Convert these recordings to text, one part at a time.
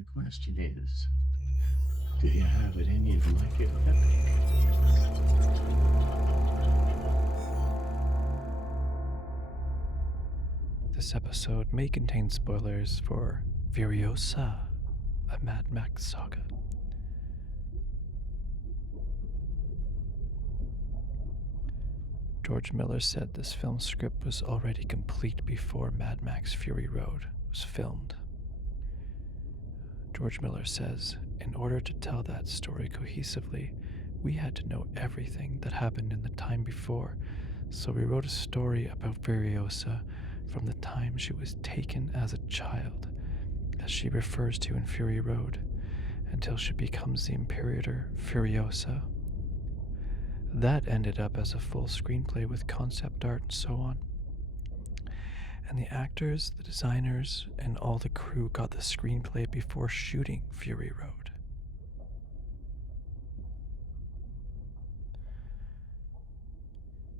The question is, do you have it in you to like it epic? This episode may contain spoilers for Furiosa, a Mad Max saga. George Miller said this film's script was already complete before Mad Max Fury Road was filmed. George Miller says, in order to tell that story cohesively, we had to know everything that happened in the time before, so we wrote a story about Furiosa from the time she was taken as a child, as she refers to in Fury Road, until she becomes the Imperator Furiosa. That ended up as a full screenplay with concept art and so on. And the actors, the designers, and all the crew got the screenplay before shooting Fury Road.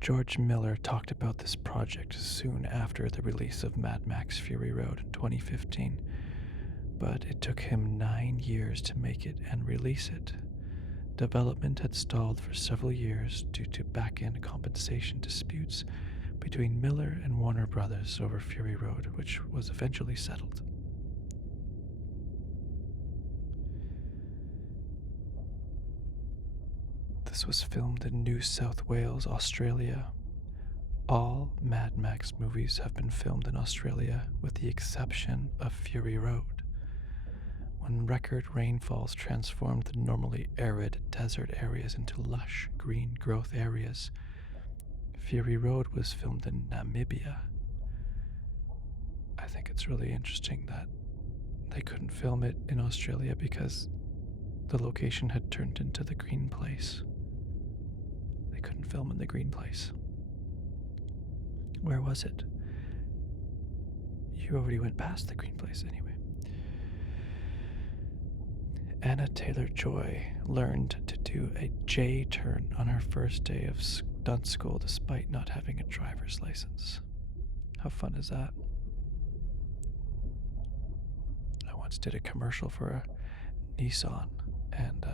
George Miller talked about this project soon after the release of Mad Max Fury Road in 2015, but it took him 9 years to make it and release it. Development had stalled for several years due to back-end compensation disputes between Miller and Warner Brothers over Fury Road, which was eventually settled. This was filmed in New South Wales, Australia. All Mad Max movies have been filmed in Australia, with the exception of Fury Road. When record rainfalls transformed the normally arid desert areas into lush green growth areas, Fury Road was filmed in Namibia. I think it's really interesting that they couldn't film it in Australia because the location had turned into the green place. They couldn't film in the green place. Where was it? You already went past the green place anyway. Anna Taylor-Joy learned to do a J-turn on her first day of stunt school despite not having a driver's license. How fun is that? I once did a commercial for a Nissan, and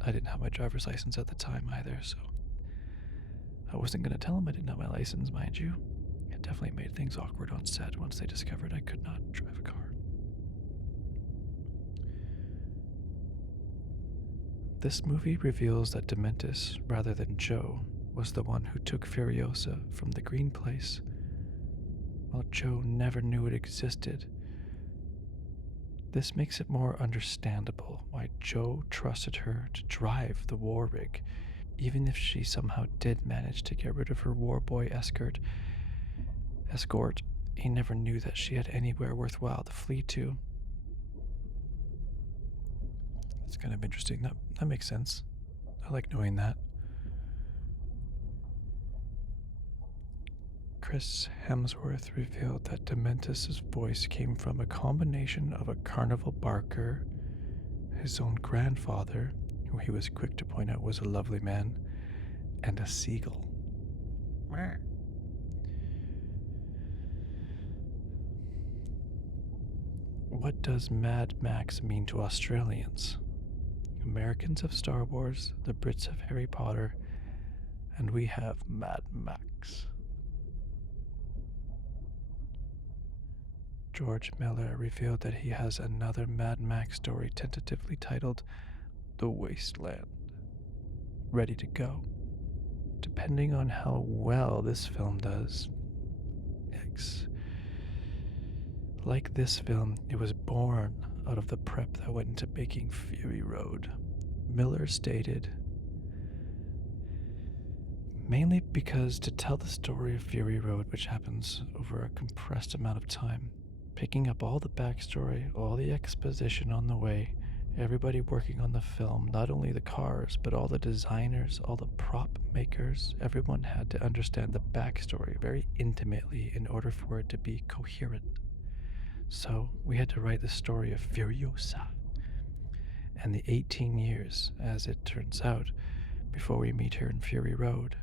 I didn't have my driver's license at the time either, so I wasn't going to tell them I didn't have my license, mind you. It definitely made things awkward on set once they discovered I could not drive a car. This movie reveals that Dementis, rather than Joe, was the one who took Furiosa from the green place, while Joe never knew it existed. This makes it more understandable why Joe trusted her to drive the war rig, even if she somehow did manage to get rid of her war boy escort. He never knew that she had anywhere worthwhile to flee to. It's kind of interesting. That makes sense. I like knowing that. Chris Hemsworth revealed that Dementis' voice came from a combination of a carnival barker, his own grandfather, who he was quick to point out was a lovely man, and a seagull. What does Mad Max mean to Australians? Americans have Star Wars, the Brits have Harry Potter, and we have Mad Max. George Miller revealed that he has another Mad Max story tentatively titled The Wasteland, ready to go. Depending on how well this film does. Yikes. Like this film, it was born out of the prep that went into making Fury Road. Miller stated, mainly because to tell the story of Fury Road, which happens over a compressed amount of time, picking up all the backstory, all the exposition on the way, everybody working on the film, not only the cars, but all the designers, all the prop makers, everyone had to understand the backstory very intimately in order for it to be coherent. So we had to write the story of Furiosa and the 18 years, as it turns out, before we meet her in Fury Road.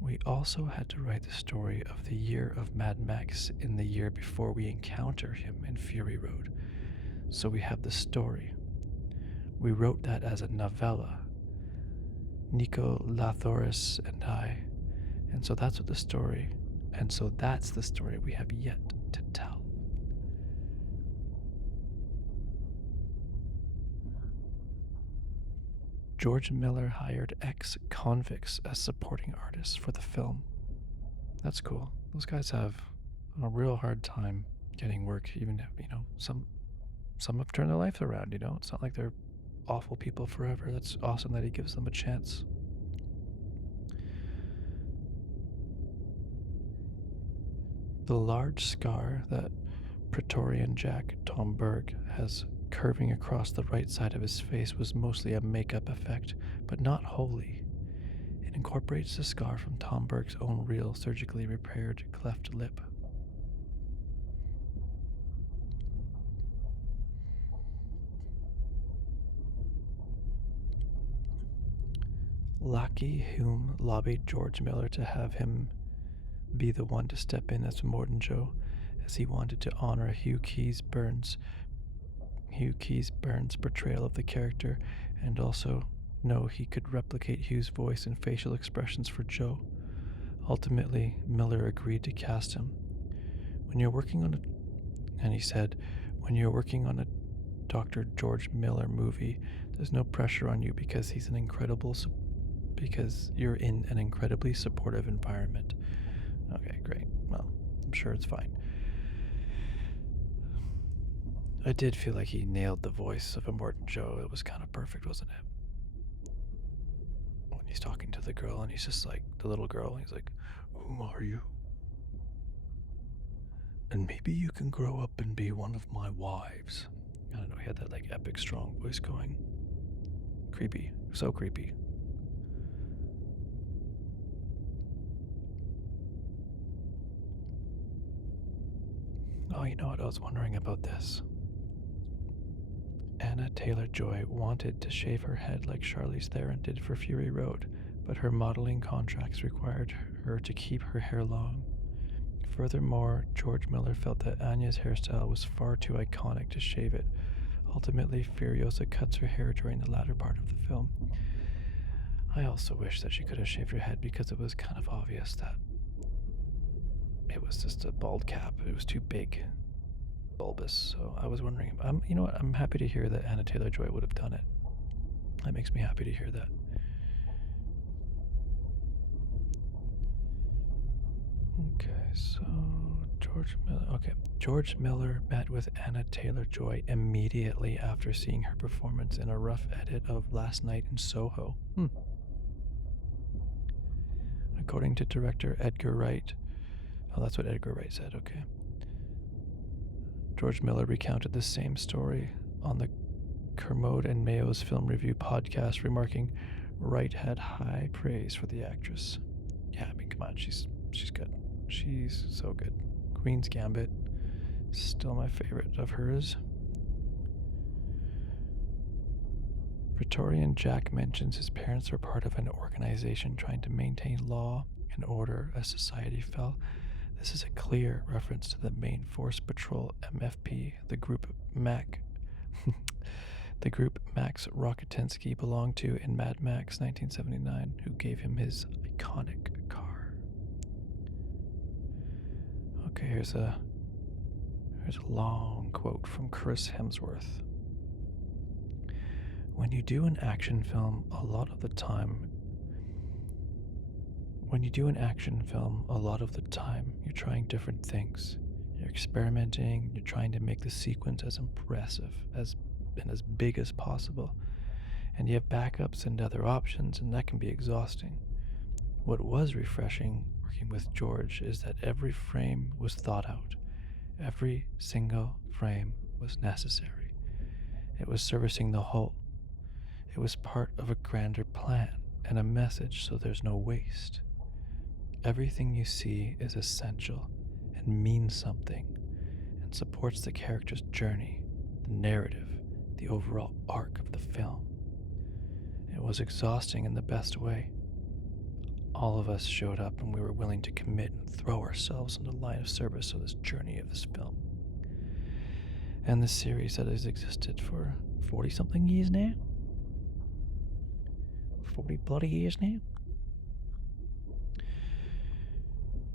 We also had to write the story of the year of Mad Max in the year before we encounter him in Fury Road. So we have the story. We wrote that as a novella, Nico Lathoris and I. And so that's what the story, and so that's the story we have yet to tell. George Miller hired ex-convicts as supporting artists for the film. That's cool. Those guys have a real hard time getting work, even if, some have turned their lives around, It's not like they're awful people forever. That's awesome that he gives them a chance. The large scar that Praetorian Jack Tom Berg has curving across the right side of his face was mostly a makeup effect, but not wholly. It incorporates the scar from Tom Berg's own real surgically repaired cleft lip. Lackey Hume lobbied George Miller to have him be the one to step in as Morton Joe, as he wanted to honor Hugh Keyes Burns' portrayal of the character, and also know he could replicate Hugh's voice and facial expressions for Joe. Ultimately, Miller agreed to cast him. When you're working on a Dr. George Miller movie, there's no pressure on you because because you're in an incredibly supportive environment. Okay, great. Well, I'm sure it's fine. I did feel like he nailed the voice of Immortan Joe. It was kind of perfect, wasn't it? When he's talking to the girl and he's just like, the little girl, and he's like, "Who are you? And maybe you can grow up and be one of my wives." I don't know, he had that like epic strong voice going. Creepy. So creepy. Oh, you know what? I was wondering about this. Anna Taylor-Joy wanted to shave her head like Charlize Theron did for Fury Road, but her modeling contracts required her to keep her hair long. Furthermore, George Miller felt that Anya's hairstyle was far too iconic to shave it. Ultimately, Furiosa cuts her hair during the latter part of the film. I also wish that she could have shaved her head because it was kind of obvious that it was just a bald cap. It was too big, bulbous. So I was wondering. You know what? I'm happy to hear that Anna Taylor-Joy would have done it. That makes me happy to hear that. Okay, so George Miller met with Anna Taylor-Joy immediately after seeing her performance in a rough edit of Last Night in Soho. According to director Edgar Wright. Oh, that's what Edgar Wright said, okay. George Miller recounted the same story on the Kermode and Mayo's film review podcast, remarking, Wright had high praise for the actress. Yeah, I mean, come on, she's good. She's so good. Queen's Gambit, still my favorite of hers. Praetorian Jack mentions his parents were part of an organization trying to maintain law and order as society fell. This is a clear reference to the Main Force Patrol MFP, the group Max Rokitansky belonged to in Mad Max 1979, who gave him his iconic car. Okay, here's a long quote from Chris Hemsworth. When you do an action film, a lot of the time, you're trying different things. You're experimenting, you're trying to make the sequence as impressive and as big as possible. And you have backups and other options, and that can be exhausting. What was refreshing working with George is that every frame was thought out. Every single frame was necessary. It was servicing the whole. It was part of a grander plan and a message, so there's no waste. Everything you see is essential and means something and supports the character's journey, the narrative, the overall arc of the film. It was exhausting in the best way. All of us showed up and we were willing to commit and throw ourselves into the line of service of this journey of this film. And this series that has existed for 40 something years now? 40 bloody years now?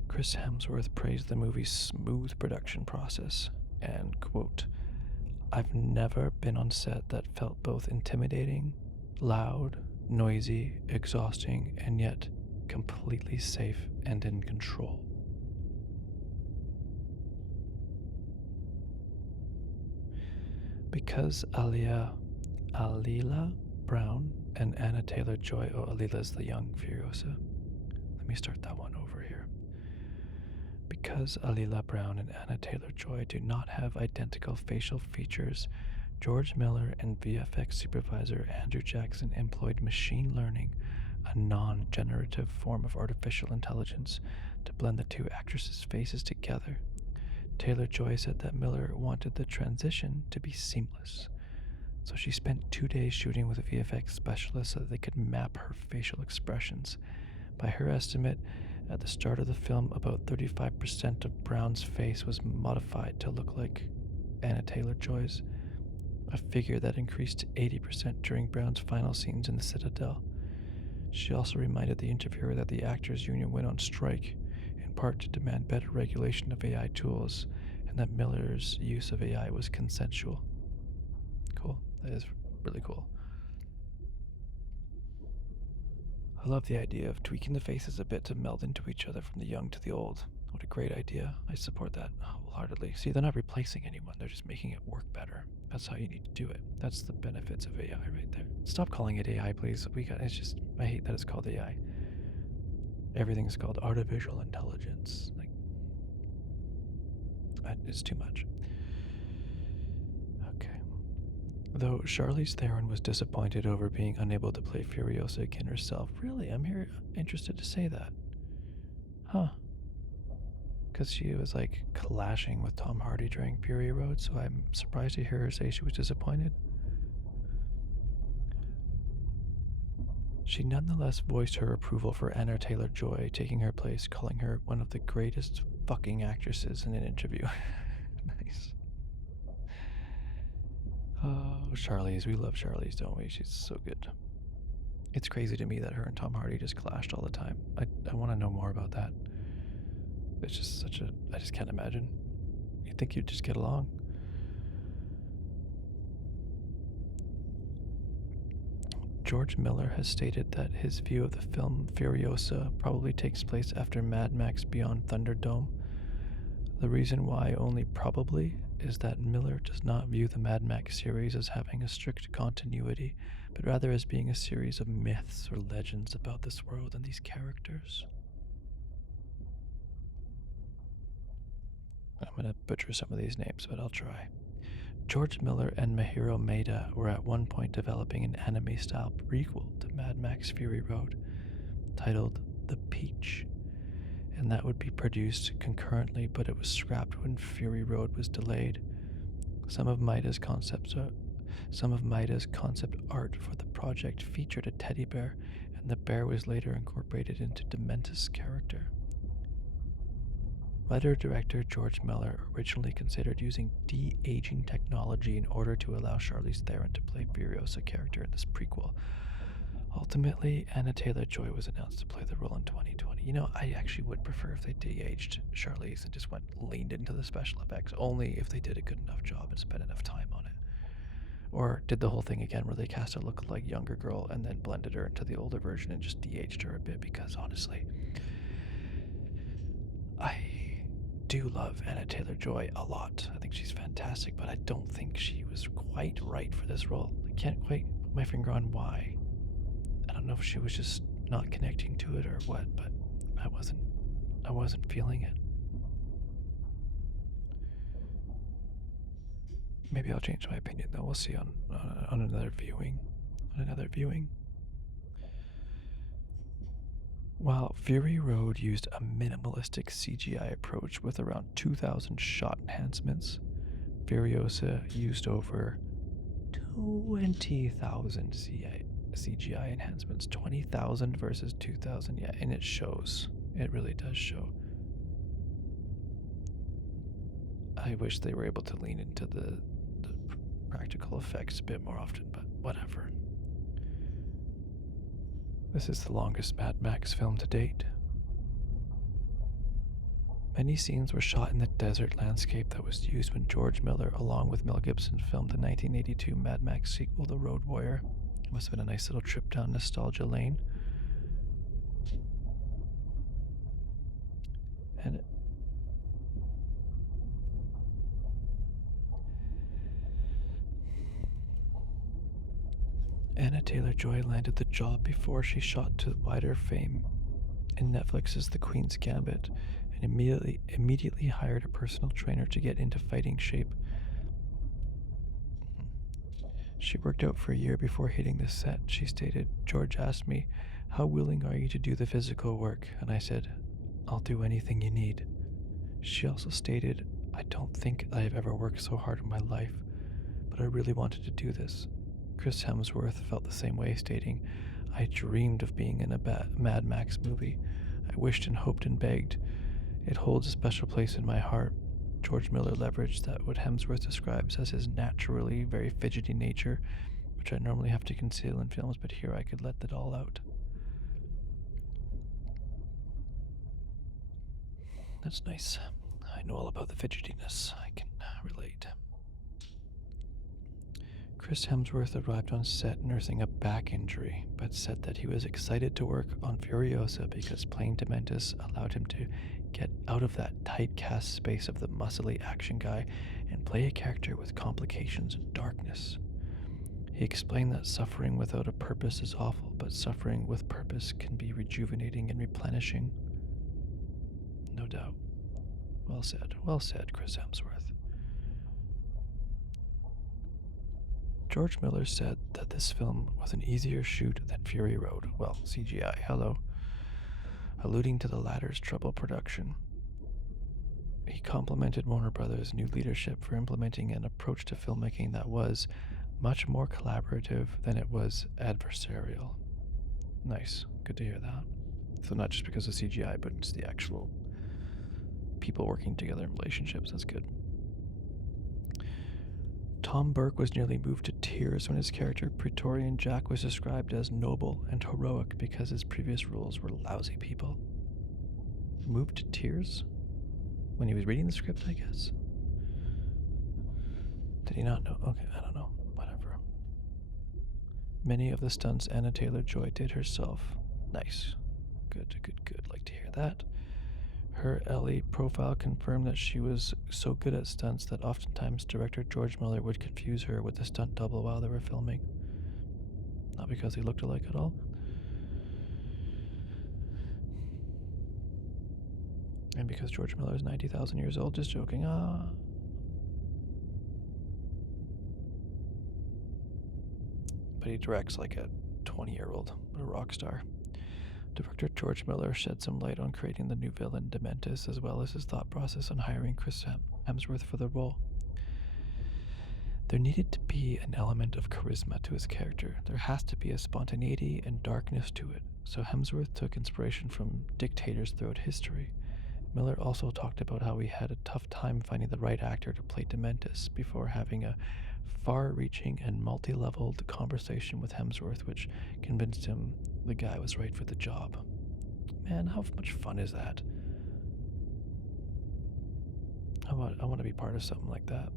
Chris Hemsworth praised the movie's smooth production process and, quote, I've never been on set that felt both intimidating, loud, noisy, exhausting, and yet completely safe and in control. Because Alila Brown and Anna Taylor-Joy, oh, Alila's the young Furiosa. Let me start that one over here. Because Alila Brown and Anna Taylor-Joy do not have identical facial features, George Miller and VFX supervisor Andrew Jackson employed machine learning, a non-generative form of artificial intelligence, to blend the two actresses' faces together. Taylor-Joy said that Miller wanted the transition to be seamless, so she spent 2 days shooting with VFX specialists so that they could map her facial expressions. By her estimate, at the start of the film, about 35% of Brown's face was modified to look like Anna Taylor-Joy's, a figure that increased to 80% during Brown's final scenes in the Citadel. She also reminded the interviewer that the Actors Union went on strike, in part to demand better regulation of AI tools, and that Miller's use of AI was consensual. Cool. That is really cool. I love the idea of tweaking the faces a bit to meld into each other from the young to the old. What a great idea. I support that wholeheartedly. See, they're not replacing anyone, they're just making it work better. That's how you need to do it. That's the benefits of AI right there. Stop calling it AI, please. I hate that it's called AI. Everything's called artificial intelligence. Like, it's too much. Okay. Though Charlize Theron was disappointed over being unable to play Furiosa again herself. Really? I'm here interested to say that. Huh. Because she was like clashing with Tom Hardy during Fury Road, so I'm surprised to hear her say she was disappointed. She nonetheless voiced her approval for Anna Taylor-Joy taking her place, calling her one of the greatest fucking actresses in an interview. Nice. Oh, Charlize. We love Charlize, don't we? She's so good. It's crazy to me that her and Tom Hardy just clashed all the time. I want to know more about that. It's just such a... I just can't imagine. You'd think you'd just get along. George Miller has stated that his view of the film Furiosa probably takes place after Mad Max Beyond Thunderdome. The reason why only probably is that Miller does not view the Mad Max series as having a strict continuity, but rather as being a series of myths or legends about this world and these characters. I'm going to butcher some of these names, but I'll try. George Miller and Mahiro Maeda were at one point developing an anime-style prequel to Mad Max Fury Road, titled The Peach, and that would be produced concurrently, but it was scrapped when Fury Road was delayed. Some of Maeda's concept art for the project featured a teddy bear, and the bear was later incorporated into Dementor's character. Writer-director George Miller originally considered using de-aging technology in order to allow Charlize Theron to play Furiosa character in this prequel. Ultimately, Anna Taylor-Joy was announced to play the role in 2020. You know, I actually would prefer if they de-aged Charlize and just leaned into the special effects, only if they did a good enough job and spent enough time on it. Or did the whole thing again where they cast a look-alike younger girl and then blended her into the older version and just de-aged her a bit, because honestly, I do love Anna Taylor-Joy a lot. I think she's fantastic, but I don't think she was quite right for this role. I can't quite put my finger on why. I don't know if she was just not connecting to it or what, but I wasn't feeling it. Maybe I'll change my opinion though. We'll see on another viewing. While Fury Road used a minimalistic CGI approach with around 2,000 shot enhancements, Furiosa used over 20,000 CGI enhancements. 20,000 versus 2,000, yeah, and it shows. It really does show. I wish they were able to lean into the practical effects a bit more often, but whatever. This is the longest Mad Max film to date. Many scenes were shot in the desert landscape that was used when George Miller, along with Mel Gibson, filmed the 1982 Mad Max sequel, The Road Warrior. It must have been a nice little trip down nostalgia lane. And Anna Taylor-Joy landed the job before she shot to wider fame in Netflix's The Queen's Gambit, and immediately hired a personal trainer to get into fighting shape. She worked out for a year before hitting the set. She stated, "George asked me, 'How willing are you to do the physical work?' And I said, 'I'll do anything you need.'" She also stated, "I don't think I have ever worked so hard in my life, but I really wanted to do this." Chris Hemsworth felt the same way, stating, "I dreamed of being in a Mad Max movie. I wished and hoped and begged. It holds a special place in my heart." George Miller leveraged that what Hemsworth describes as his naturally very fidgety nature, which I normally have to conceal in films, but here I could let it all out. That's nice. I know all about the fidgetiness. I can relate. Chris Hemsworth arrived on set nursing a back injury, but said that he was excited to work on Furiosa because playing Dementis allowed him to get out of that typecast space of the muscly action guy and play a character with complications and darkness. He explained that suffering without a purpose is awful, but suffering with purpose can be rejuvenating and replenishing. No doubt. Well said, Chris Hemsworth. George Miller said that this film was an easier shoot than Fury Road. Well, CGI, hello. Alluding to the latter's trouble production. He complimented Warner Brothers' new leadership for implementing an approach to filmmaking that was much more collaborative than it was adversarial. Nice. Good to hear that. So not just because of CGI, but it's the actual people working together in relationships. That's good. Tom Burke was nearly moved to tears when his character Praetorian Jack was described as noble and heroic because his previous roles were lousy people. Moved to tears? When he was reading the script, I guess? Did he not know? Okay, I don't know. Whatever. Many of the stunts Anna Taylor-Joy did herself. Nice. Good. Like to hear that. Her Ellie profile confirmed that she was so good at stunts that oftentimes director George Miller would confuse her with the stunt double while they were filming. Not because they looked alike at all. And because George Miller is 90,000 years old, just joking. But he directs like a 20-year-old, a rock star. Director George Miller shed some light on creating the new villain Dementis, as well as his thought process on hiring Chris Hemsworth for the role. There needed to be an element of charisma to his character. There has to be a spontaneity and darkness to it, so Hemsworth took inspiration from dictators throughout history. Miller also talked about how he had a tough time finding the right actor to play Dementis before having a far-reaching and multi-leveled conversation with Hemsworth, which convinced him the guy was right for the job. Man, how much fun is that? I want to be part of something like that.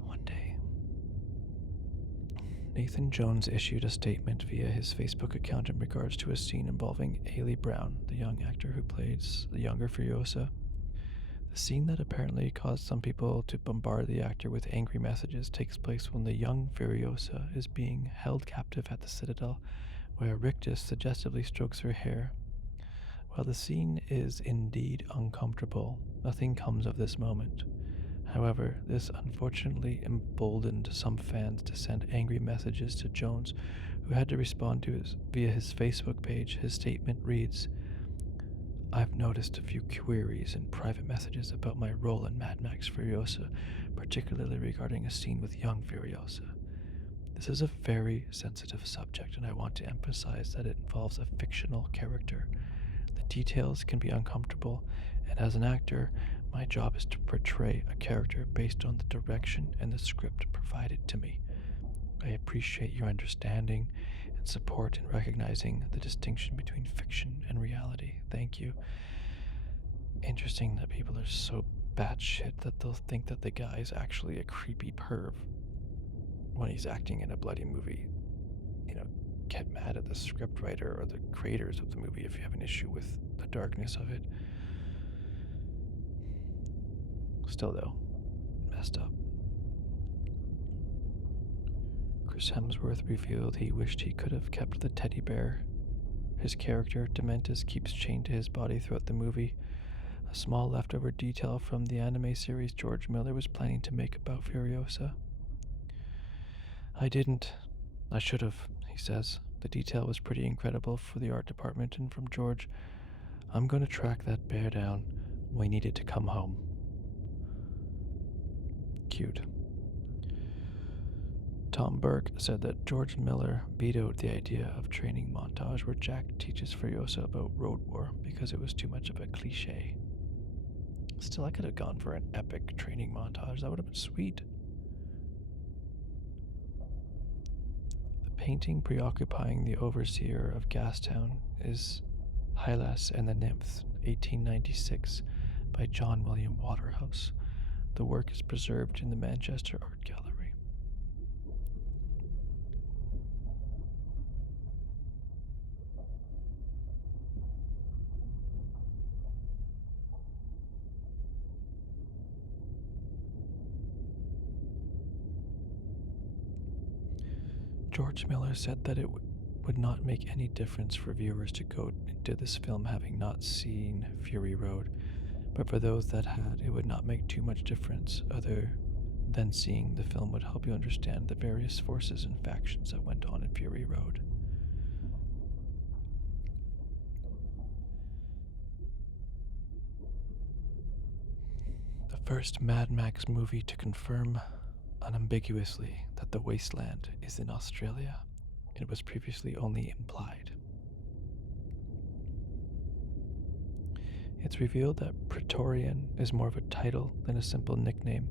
One day. Nathan Jones issued a statement via his Facebook account in regards to a scene involving Ailey Brown, the young actor who plays the younger Furiosa. The scene that apparently caused some people to bombard the actor with angry messages takes place when the young Furiosa is being held captive at the Citadel, where Rictus suggestively strokes her hair. While the scene is indeed uncomfortable, nothing comes of this moment. However, this unfortunately emboldened some fans to send angry messages to Jones, who had to respond to via his Facebook page. His statement reads, "I've noticed a few queries in private messages about my role in Mad Max Furiosa, particularly regarding a scene with young Furiosa. This is a very sensitive subject, and I want to emphasize that it involves a fictional character. The details can be uncomfortable, and as an actor, My job is to portray a character based on the direction and the script provided to me. I appreciate your understanding and support in recognizing the distinction between fiction and reality. Thank you. Interesting that people are so batshit that they'll think that the guy is actually a creepy perv when he's acting in a bloody movie. You know, get mad at the scriptwriter or the creators of the movie if you have an issue with the darkness of it. Still, though, messed up. Chris Hemsworth revealed he wished he could have kept the teddy bear. His character, Dementus, keeps chained to his body throughout the movie, a small leftover detail from the anime series George Miller was planning to make about Furiosa. I didn't. I should have, he says. The detail was pretty incredible for the art department, and from George, I'm going to track that bear down. We needed to come home. Cute. Tom Burke said that George Miller vetoed the idea of training montage where Jack teaches Furiosa about road war because it was too much of a cliche. Still, I could have gone for an epic training montage. That would have been sweet. The painting preoccupying the overseer of Gastown is Hylas and the Nymphs, 1896, by John William Waterhouse. The work is preserved in the Manchester Art Gallery. George Miller said that it would not make any difference for viewers to go into this film having not seen Fury Road, but for those that had, it would not make too much difference other than seeing the film would help you understand the various forces and factions that went on in Fury Road. The first Mad Max movie to confirm unambiguously that the wasteland is in Australia. It was previously only implied. It's revealed that Praetorian is more of a title than a simple nickname,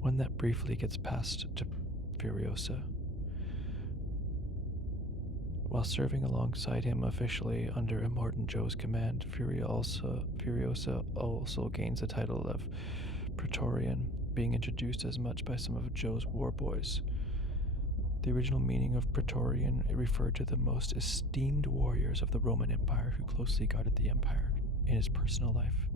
one that briefly gets passed to Furiosa. While serving alongside him officially under Immortan Joe's command, Furiosa also gains the title of Praetorian, being introduced as much by some of Joe's war boys. The original meaning of Praetorian referred to the most esteemed warriors of the Roman Empire who closely guarded the empire in his personal life.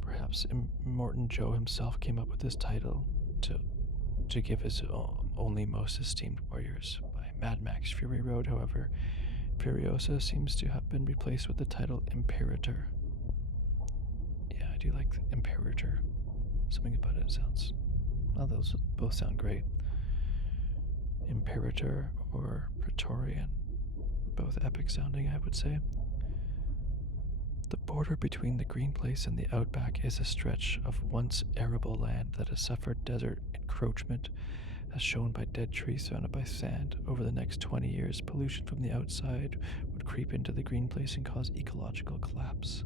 Perhaps Immortan Joe himself came up with this title to give his only most esteemed warriors. By Mad Max Fury Road, however, Furiosa seems to have been replaced with the title Imperator. Yeah, I do like Imperator. Something about it sounds... Well, those both sound great. Imperator or Praetorian. Both epic sounding, I would say. The border between the Green Place and the Outback is a stretch of once arable land that has suffered desert encroachment, as shown by dead trees surrounded by sand. Over the next 20 years, pollution from the outside would creep into the Green Place and cause ecological collapse.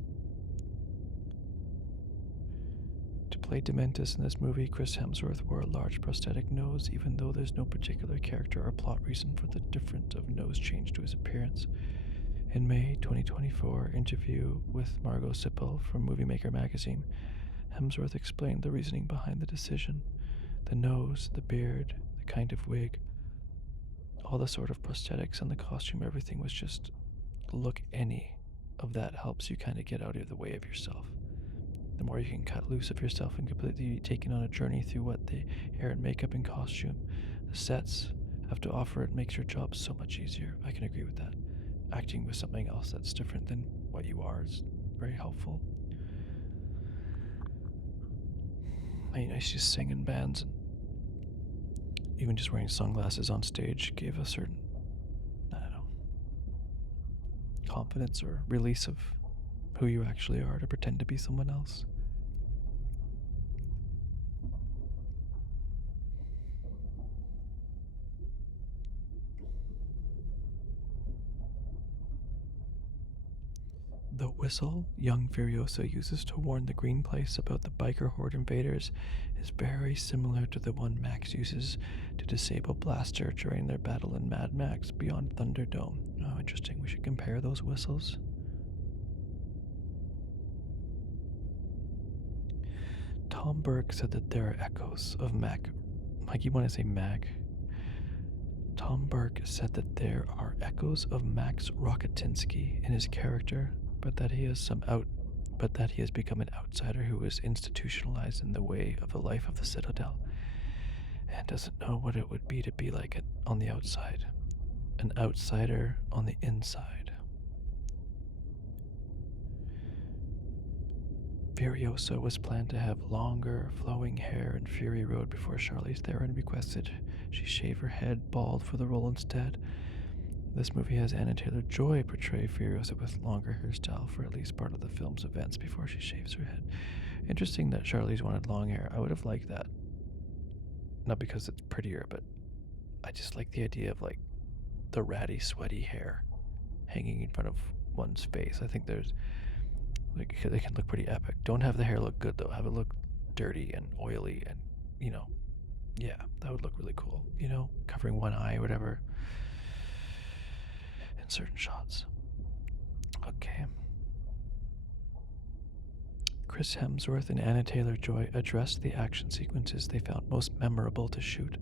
To play Dementus in this movie, Chris Hemsworth wore a large prosthetic nose, even though there's no particular character or plot reason for the difference of nose change to his appearance. In May 2024 interview with Margot Sippel from Movie Maker magazine, Hemsworth explained the reasoning behind the decision. The nose, the beard, the kind of wig, all the sort of prosthetics and the costume, everything was just look any of that helps you kind of get out of the way of yourself. The more you can cut loose of yourself and completely taken on a journey through what the hair and makeup and costume, the sets have to offer, it makes your job so much easier. I can agree with that. Acting with something else that's different than what you are is very helpful. I used to sing in bands, and even just wearing sunglasses on stage gave a certain, I don't know, confidence or release of who you actually are to pretend to be someone else. The whistle young Furiosa uses to warn the Green Place about the biker horde invaders is very similar to the one Max uses to disable Blaster during their battle in Mad Max Beyond Thunderdome. Oh, interesting. We should compare those whistles. Tom Burke said that there are echoes of Mac. Like you want to say Mac. Tom Burke said that there are echoes of Max Rocketinsky in his character, but that he has become an outsider who is institutionalized in the way of the life of the Citadel, and doesn't know what it would be to be like it on the outside. An outsider on the inside. Furiosa was planned to have longer, flowing hair in Fury Road before Charlize Theron requested she shave her head bald for the role instead. This movie has Anna Taylor-Joy portray Furiosa with longer hairstyle for at least part of the film's events before she shaves her head. Interesting that Charlize wanted long hair. I would have liked that. Not because it's prettier, but I just like the idea of like the ratty, sweaty hair hanging in front of one's face. I think there's like they can look pretty epic. Don't have the hair look good though. Have it look dirty and oily and yeah, that would look really cool. Covering one eye or whatever in certain shots. Okay. Chris Hemsworth and Anna Taylor-Joy addressed the action sequences they found most memorable to shoot.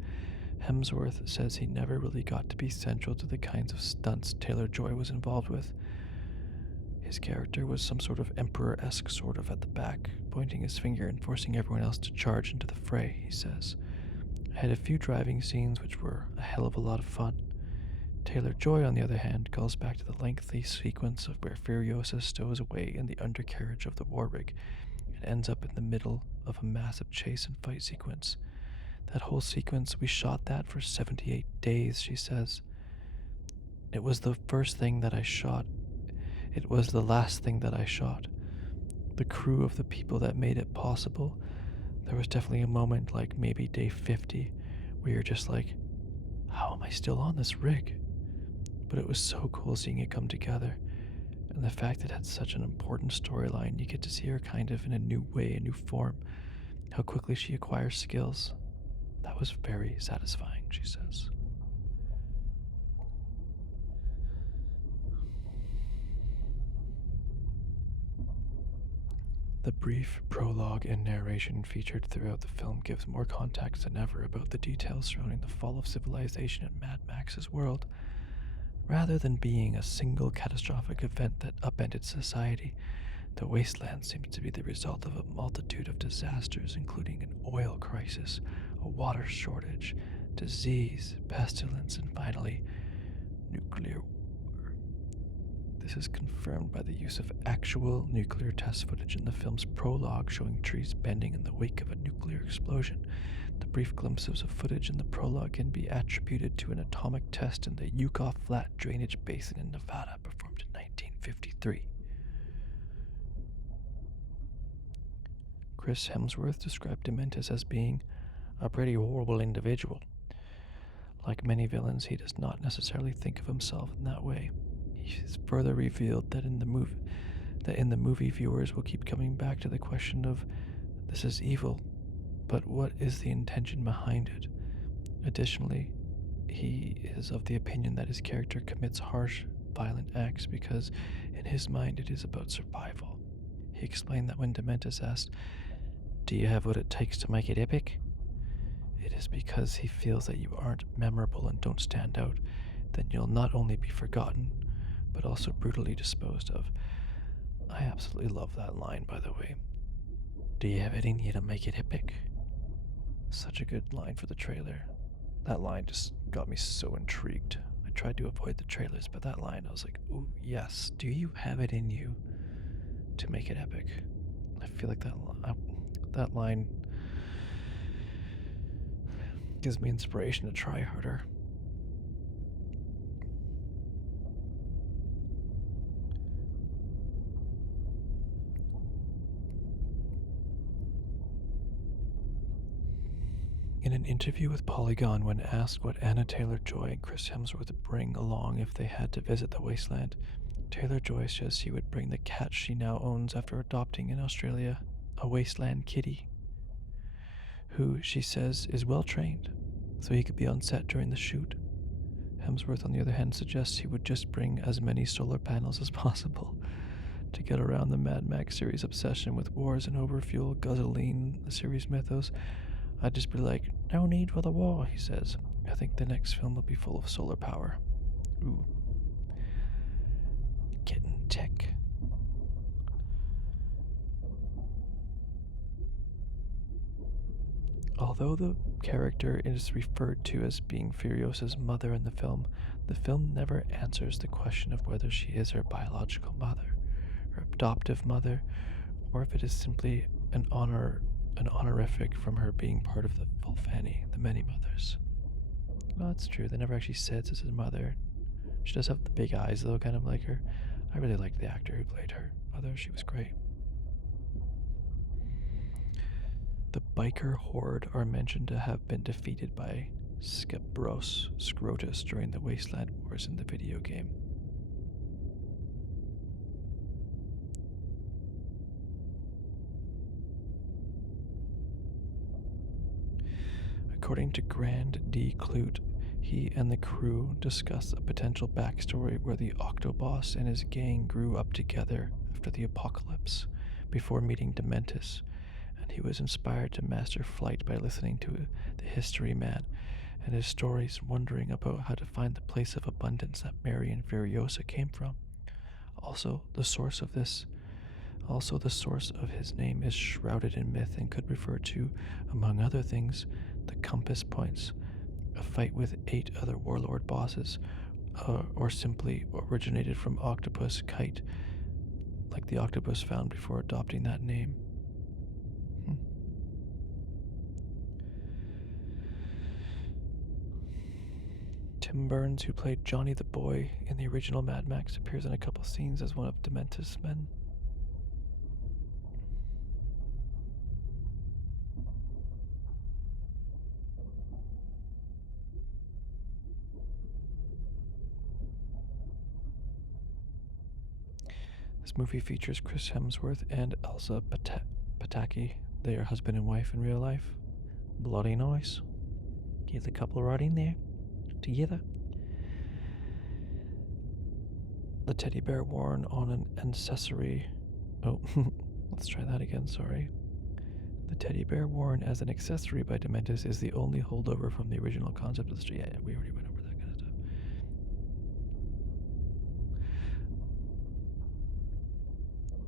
Hemsworth says he never really got to be central to the kinds of stunts Taylor-Joy was involved with. His character was some sort of emperor-esque sort of at the back, pointing his finger and forcing everyone else to charge into the fray, he says. I had a few driving scenes which were a hell of a lot of fun. Taylor-Joy, on the other hand, calls back to the lengthy sequence of where Furiosa stows away in the undercarriage of the war rig and ends up in the middle of a massive chase and fight sequence. That whole sequence, we shot that for 78 days, she says. It was the first thing that I shot. It was the last thing that I shot. The crew of the people that made it possible. There was definitely a moment, like maybe day 50, where you're just like, how am I still on this rig? But it was so cool seeing it come together. And the fact that it had such an important storyline, you get to see her kind of in a new way, a new form. How quickly she acquires skills. That was very satisfying, she says. The brief prologue and narration featured throughout the film gives more context than ever about the details surrounding the fall of civilization in Mad Max's world. Rather than being a single catastrophic event that upended society, the wasteland seems to be the result of a multitude of disasters, including an oil crisis, a water shortage, disease, pestilence, and finally, nuclear war. This is confirmed by the use of actual nuclear test footage in the film's prologue showing trees bending in the wake of a nuclear explosion. The brief glimpses of footage in the prologue can be attributed to an atomic test in the Yucca Flat Drainage Basin in Nevada performed in 1953. Chris Hemsworth described Dementis as being a pretty horrible individual. Like many villains, he does not necessarily think of himself in that way. He's further revealed that in the movie viewers will keep coming back to the question of this is evil, but what is the intention behind it? Additionally, he is of the opinion that his character commits harsh, violent acts because in his mind it is about survival. He explained that when Dementis asked, "Do you have what it takes to make it epic?" it is because he feels that you aren't memorable and don't stand out, then you'll not only be forgotten, but also brutally disposed of. I absolutely love that line, by the way. Do you have it in you to make it epic? Such a good line for the trailer. That line just got me so intrigued. I tried to avoid the trailers, but that line, I was like, ooh, yes. Do you have it in you to make it epic? I feel like that line gives me inspiration to try harder. In an interview with Polygon, when asked what Anna Taylor-Joy and Chris Hemsworth would bring along if they had to visit the wasteland, Taylor-Joy says he would bring the cat she now owns after adopting in Australia, a wasteland kitty, who she says is well trained, so he could be on set during the shoot. Hemsworth, on the other hand, suggests he would just bring as many solar panels as possible to get around the Mad Max series obsession with wars and overfuel, gasoline, the series mythos. I'd just be like, no need for the war, he says. I think the next film will be full of solar power. Ooh. Getting tech. Although the character is referred to as being Furiosa's mother in the film never answers the question of whether she is her biological mother, her adoptive mother, or if it is simply an honorific from her being part of the Volfani, the many mothers. Well, that's true. They never actually said this is mother. She does have the big eyes, though, kind of like her. I really liked the actor who played her mother. She was great. The biker horde are mentioned to have been defeated by Scrotus during the Wasteland Wars in the video game. According to Grand D. Clute, he and the crew discussed a potential backstory where the Octoboss and his gang grew up together after the apocalypse, before meeting Dementis, and he was inspired to master flight by listening to the History Man and his stories, wondering about how to find the place of abundance that Mary and Furiosa came from. Also, the source of his name is shrouded in myth and could refer to, among other things, the Compass Points, a fight with 8 other warlord bosses, or simply originated from Octopus Kite, like the octopus found before adopting that name. Tim Burns, who played Johnny the Boy in the original Mad Max, appears in a couple scenes as one of Dementis' men. This movie features Chris Hemsworth and Elsa Pataki. They are husband and wife in real life. Bloody nice. Get the couple right in there together. The teddy bear worn on an accessory. Oh, let's try that again, sorry. The teddy bear worn as an accessory by Dementis is the only holdover from the original concept of the street. Yeah, we already went over that kind of stuff.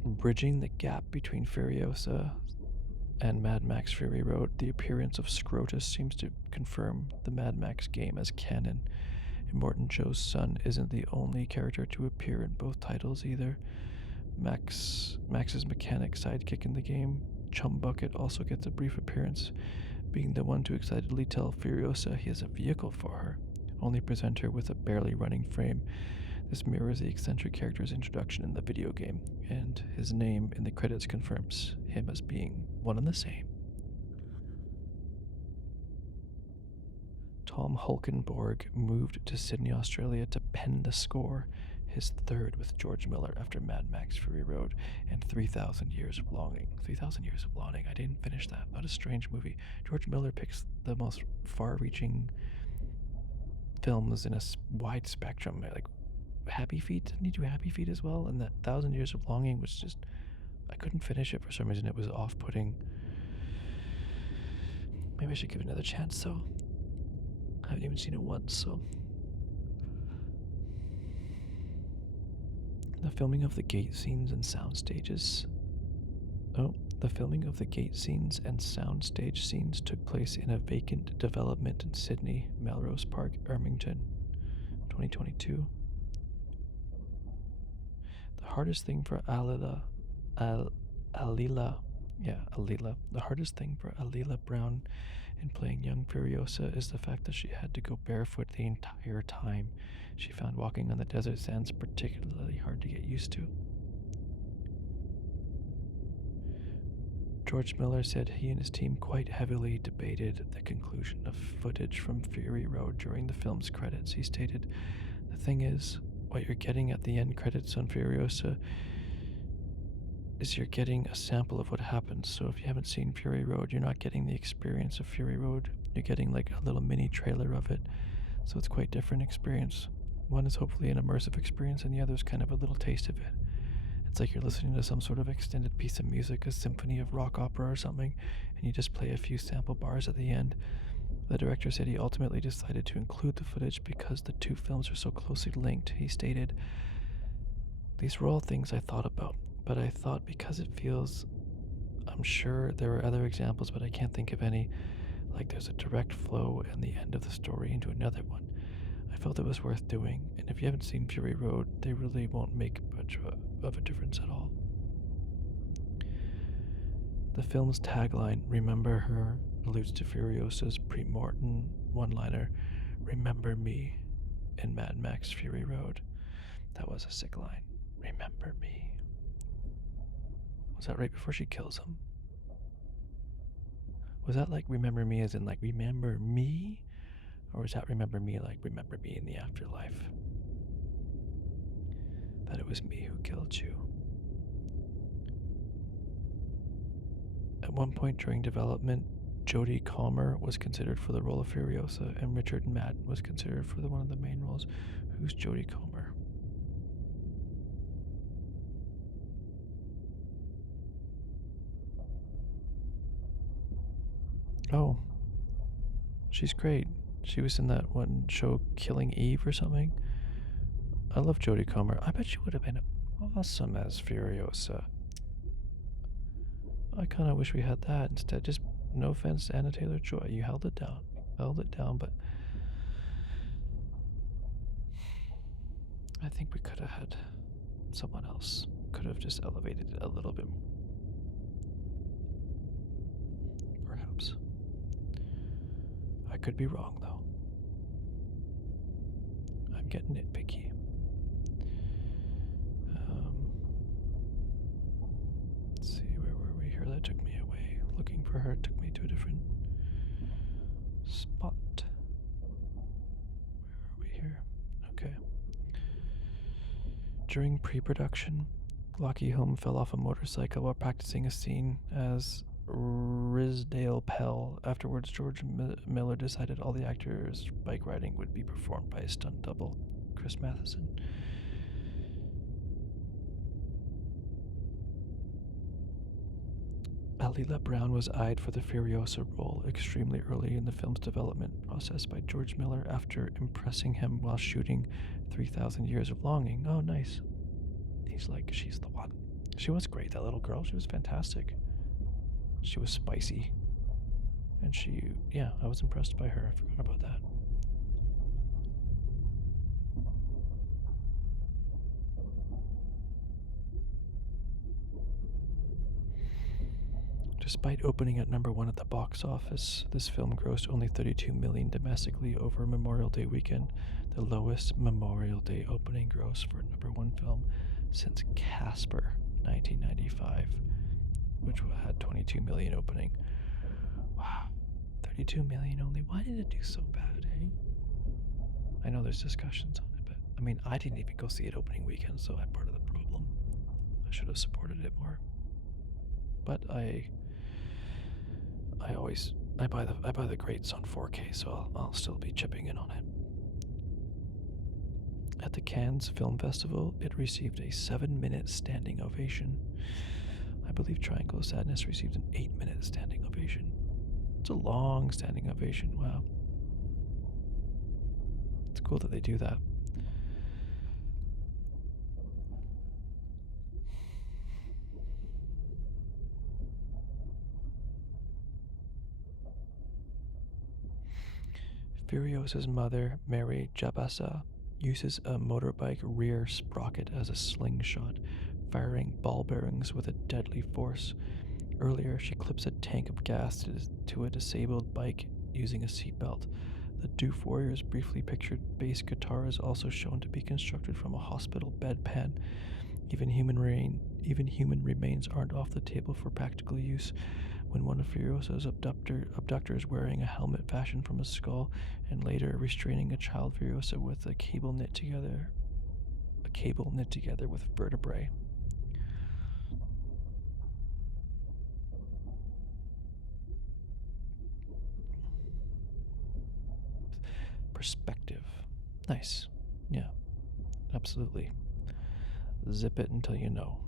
Bridging the gap between Furiosa and Mad Max Fury Road, the appearance of Scrotus seems to confirm the Mad Max game as canon. Immortan Joe's son isn't the only character to appear in both titles either. Max's mechanic sidekick in the game, Chum Bucket, also gets a brief appearance, being the one to excitedly tell Furiosa he has a vehicle for her, only present her with a barely running frame. This mirrors the eccentric character's introduction in the video game, and his name in the credits confirms him as being one and the same. Tom Hulkenborg moved to Sydney, Australia to pen the score, his third with George Miller after Mad Max Fury Road and 3,000 Years of Longing. 3,000 Years of Longing, I didn't finish that. What a strange movie. George Miller picks the most far-reaching films in a wide spectrum, like Happy Feet. Didn't he do Happy Feet as well? And that 1,000 Years of Longing was just, I couldn't finish it for some reason. It was off-putting. Maybe I should give it another chance, so I haven't even seen it once, so. The filming of the gate scenes and sound stages. The filming of the gate scenes and soundstage scenes took place in a vacant development in Sydney, Melrose Park, Ermington, 2022. The hardest thing for Alila, the hardest thing for Alila Brown in playing young Furiosa is the fact that she had to go barefoot the entire time. She found walking on the desert sands particularly hard to get used to. George Miller said he and his team quite heavily debated the conclusion of footage from Fury Road during the film's credits. He stated, "The thing is, what you're getting at the end credits on Furiosa is you're getting a sample of what happens. So if you haven't seen Fury Road, you're not getting the experience of Fury Road. You're getting like a little mini trailer of it. So it's quite different experience. One is hopefully an immersive experience, and the other is kind of a little taste of it. It's like you're listening to some sort of extended piece of music, a symphony of rock opera or something, and you just play a few sample bars at the end. The director said he ultimately decided to include the footage because the two films are so closely linked. He stated, "These were all things I thought about, but I thought because it feels, I'm sure there are other examples, but I can't think of any, like there's a direct flow and the end of the story into another one. I felt it was worth doing, and if you haven't seen Fury Road, they really won't make much of a difference at all." The film's tagline, "Remember Her," alludes to Furiosa's pre-Morton one-liner, "Remember me," in Mad Max Fury Road. That was a sick line. Remember me. Was that right before she kills him? Was that like remember me as in like remember me? Or was that remember me like remember me in the afterlife? That it was me who killed you. At one point during development, Jodie Comer was considered for the role of Furiosa, and Richard Madden was considered for one of the main roles. Who's Jodie Comer? Oh, she's great. She was in that one show, Killing Eve or something. I love Jodie Comer. I bet she would have been awesome as Furiosa. I kind of wish we had that instead. Just no offense to Anna Taylor-Joy. You held it down. But I think we could have had someone else. Could have just elevated it a little bit more. Perhaps. I could be wrong, though. I'm getting nitpicky. Let's see, where were we here? That took me away. Looking for her took me to a different spot. Where are we here? Okay. During pre-production, Lockie Holm fell off a motorcycle while practicing a scene as Rizdale Pell. Afterwards, George Miller decided all the actors' bike riding would be performed by a stunt double, Chris Matheson. Alila Brown was eyed for the Furiosa role extremely early in the film's development process by George Miller after impressing him while shooting 3,000 Years of Longing. Oh, nice. He's like, she's the one. She was great, that little girl. She was fantastic. She was spicy. And I was impressed by her. I forgot about that. Despite opening at #1 at the box office, this film grossed only $32 million domestically over Memorial Day weekend, the lowest Memorial Day opening gross for a #1 film since Casper 1995, which had $22 million opening. Wow, $32 million only. Why did it do so bad, eh? I know there's discussions on it, but I mean, I didn't even go see it opening weekend, so I'm part of the problem. I should have supported it more. But I buy the greats on 4K, so I'll still be chipping in on it. At the Cannes Film Festival, it received a 7-minute standing ovation. I believe Triangle of Sadness received an 8-minute standing ovation. It's a long standing ovation. Wow. It's cool that they do that. Furiosa's mother, Mary Jabassa, uses a motorbike rear sprocket as a slingshot, firing ball bearings with a deadly force. Earlier, she clips a tank of gas to a disabled bike using a seatbelt. The Doof Warrior's briefly pictured bass guitar is also shown to be constructed from a hospital bedpan. Even human remains aren't off the table for practical use. When one of Furiosa's abductors wearing a helmet fashioned from a skull and later restraining a child Furiosa with a cable knit together cable knit together with vertebrae. Perspective. Nice. Yeah, absolutely. Zip it until you know.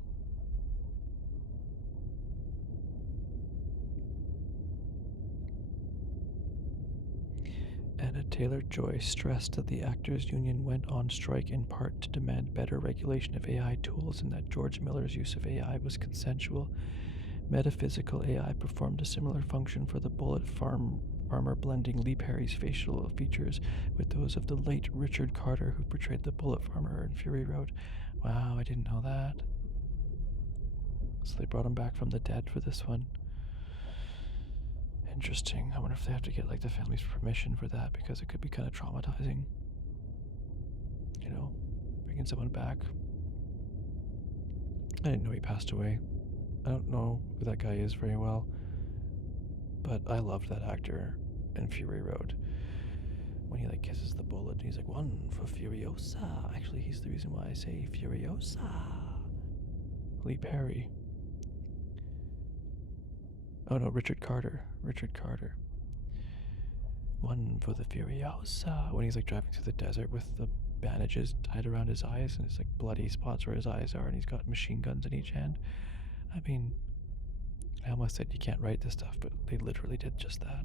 Anna Taylor-Joy stressed that the actors' union went on strike in part to demand better regulation of AI tools and that George Miller's use of AI was consensual. Metaphysical AI performed a similar function for the bullet farmer, blending Lee Perry's facial features with those of the late Richard Carter, who portrayed the bullet farmer in Fury Road. Wow, I didn't know that. So they brought him back from the dead for this one. Interesting. I wonder if they have to get like the family's permission for that, because it could be kind of traumatizing. You know, bringing someone back. I didn't know he passed away. I don't know who that guy is very well, but I loved that actor in Fury Road. When he like kisses the bullet, and he's like, "One for Furiosa." Actually, he's the reason why I say Furiosa. Lee Perry. Oh no, Richard Carter. Richard Carter. One for the Furiosa. When he's like driving through the desert with the bandages tied around his eyes, and it's like bloody spots where his eyes are, and he's got machine guns in each hand. I mean, I almost said you can't write this stuff, but they literally did just that.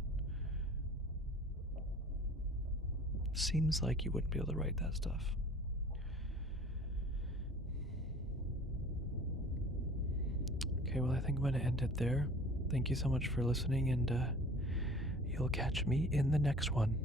Seems like you wouldn't be able to write that stuff. Okay, well, I think I'm going to end it there. Thank you so much for listening, and you'll catch me in the next one.